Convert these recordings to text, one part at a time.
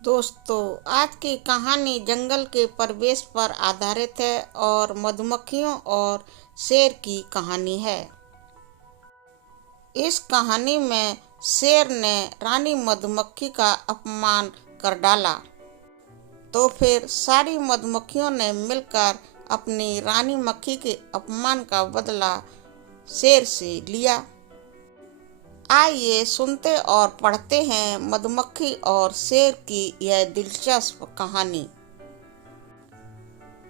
दोस्तों, आज की कहानी जंगल के परिवेश पर आधारित है और मधुमक्खियों और शेर की कहानी है। इस कहानी में शेर ने रानी मधुमक्खी का अपमान कर डाला, तो फिर सारी मधुमक्खियों ने मिलकर अपनी रानी मक्खी के अपमान का बदला शेर से लिया। आइए सुनते और पढ़ते हैं मधुमक्खी और शेर की यह दिलचस्प कहानी।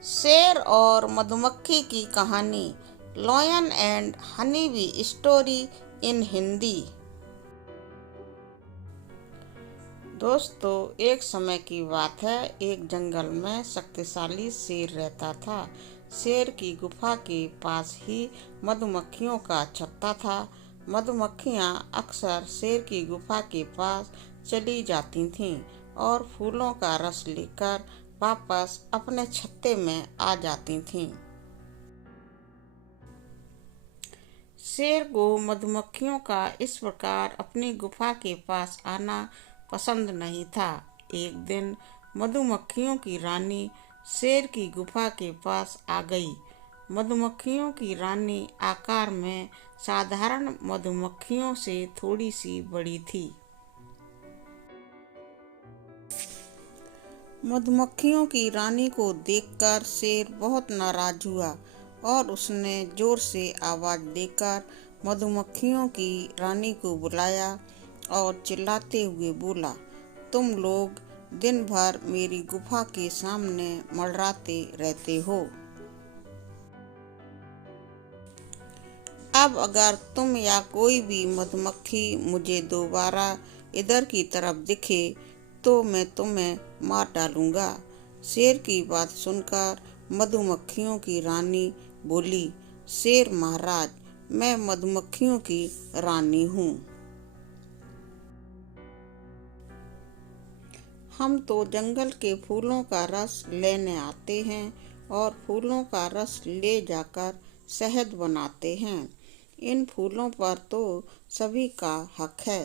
शेर और मधुमक्खी की कहानी, lion and honey bee story in Hindi. दोस्तों, एक समय की बात है। एक जंगल में शक्तिशाली शेर रहता था। शेर की गुफा के पास ही मधुमक्खियों का छत्ता था। मधुमक्खियां अक्सर शेर की गुफा के पास चली जाती थीं और फूलों का रस लेकर वापस अपने छत्ते में आ जाती थीं। शेर को मधुमक्खियों का इस प्रकार अपनी गुफा के पास आना पसंद नहीं था। एक दिन मधुमक्खियों की रानी शेर की गुफा के पास आ गई। मधुमक्खियों की रानी आकार में साधारण मधुमक्खियों से थोड़ी सी बड़ी थी। मधुमक्खियों की रानी को देखकर शेर बहुत नाराज हुआ और उसने जोर से आवाज देकर मधुमक्खियों की रानी को बुलाया और चिल्लाते हुए बोला, तुम लोग दिन भर मेरी गुफा के सामने मंडराते रहते हो। अब अगर तुम या कोई भी मधुमक्खी मुझे दोबारा इधर की तरफ दिखे तो मैं तुम्हें मार डालूंगा। शेर की बात सुनकर मधुमक्खियों की रानी बोली, शेर महाराज, मैं मधुमक्खियों की रानी हूँ। हम तो जंगल के फूलों का रस लेने आते हैं और फूलों का रस ले जाकर शहद बनाते हैं। इन फूलों पर तो सभी का हक है।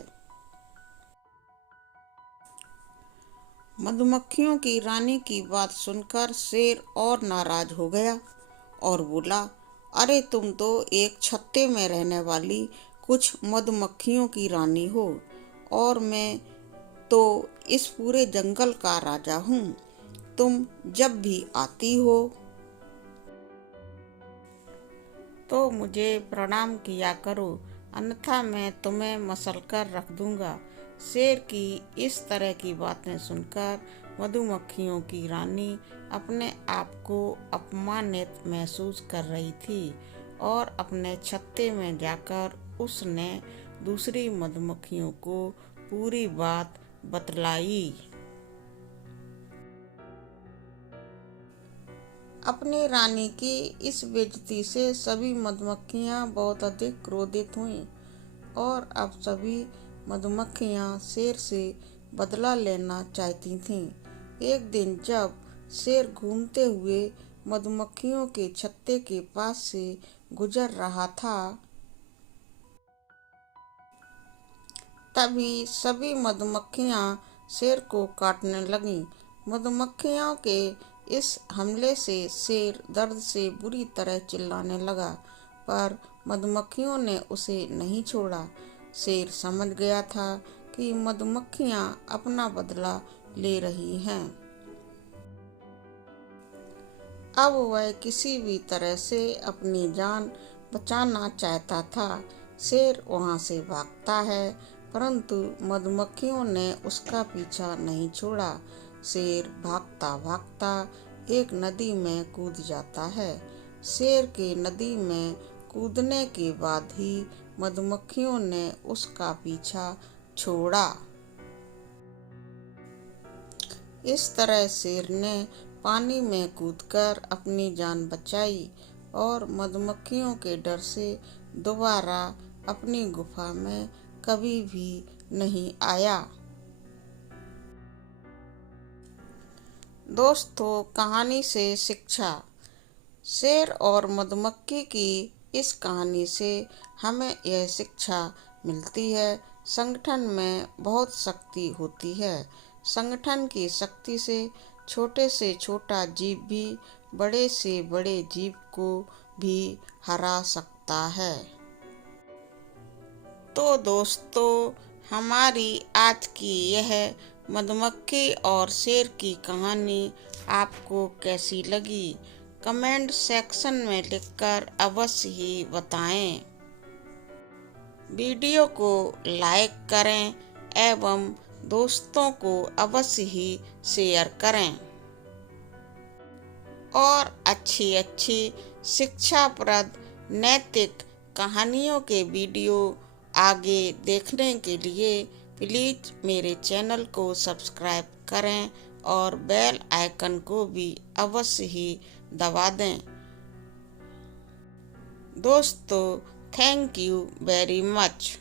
मधुमक्खियों की रानी की बात सुनकर शेर और नाराज हो गया और बोला, अरे तुम तो एक छत्ते में रहने वाली कुछ मधुमक्खियों की रानी हो और मैं तो इस पूरे जंगल का राजा हूँ। तुम जब भी आती हो तो मुझे प्रणाम किया करो, अन्यथा मैं तुम्हें मसल कर रख दूंगा। शेर की इस तरह की बातें सुनकर मधुमक्खियों की रानी अपने आप को अपमानित महसूस कर रही थी और अपने छत्ते में जाकर उसने दूसरी मधुमक्खियों को पूरी बात बतलाई। अपनी रानी की इस बेइज्जती से सभी मधुमक्खियां बहुत अधिक क्रोधित हुईं और अब सभी मधुमक्खियां शेर से बदला लेना चाहती थीं। एक दिन जब शेर घूमते हुए मधुमक्खियों के छत्ते के पास से गुजर रहा था, तभी सभी मधुमक्खियां शेर को काटने लगीं। मधुमक्खियों के इस हमले से शेर दर्द से बुरी तरह चिल्लाने लगा, पर मधुमक्खियों ने उसे नहीं छोड़ा। शेर समझ गया था कि मधुमक्खियां अपना बदला ले रही हैं। अब वह किसी भी तरह से अपनी जान बचाना चाहता था। शेर वहां से भागता है, परंतु मधुमक्खियों ने उसका पीछा नहीं छोड़ा। शेर भागता भागता एक नदी में कूद जाता है। शेर के नदी में कूदने के बाद ही मधुमक्खियों ने उसका पीछा छोड़ा। इस तरह शेर ने पानी में कूदकर अपनी जान बचाई और मधुमक्खियों के डर से दोबारा अपनी गुफा में कभी भी नहीं आया। दोस्तों, कहानी से शिक्षा। शेर और मधुमक्खी की इस कहानी से हमें यह शिक्षा मिलती है, संगठन में बहुत शक्ति होती है। संगठन की शक्ति से छोटे से छोटा जीव भी बड़े से बड़े जीव को भी हरा सकता है। तो दोस्तों, हमारी आज की यह मधुमक्खी और शेर की कहानी आपको कैसी लगी? कमेंट सेक्शन में लिखकर अवश्य ही बताएं। वीडियो को लाइक करें एवं दोस्तों को अवश्य ही शेयर करें और अच्छी अच्छी शिक्षाप्रद नैतिक कहानियों के वीडियो आगे देखने के लिए प्लीज़ मेरे चैनल को सब्सक्राइब करें और बेल आइकन को भी अवश्य ही दबा दें। दोस्तों, थैंक यू वेरी मच।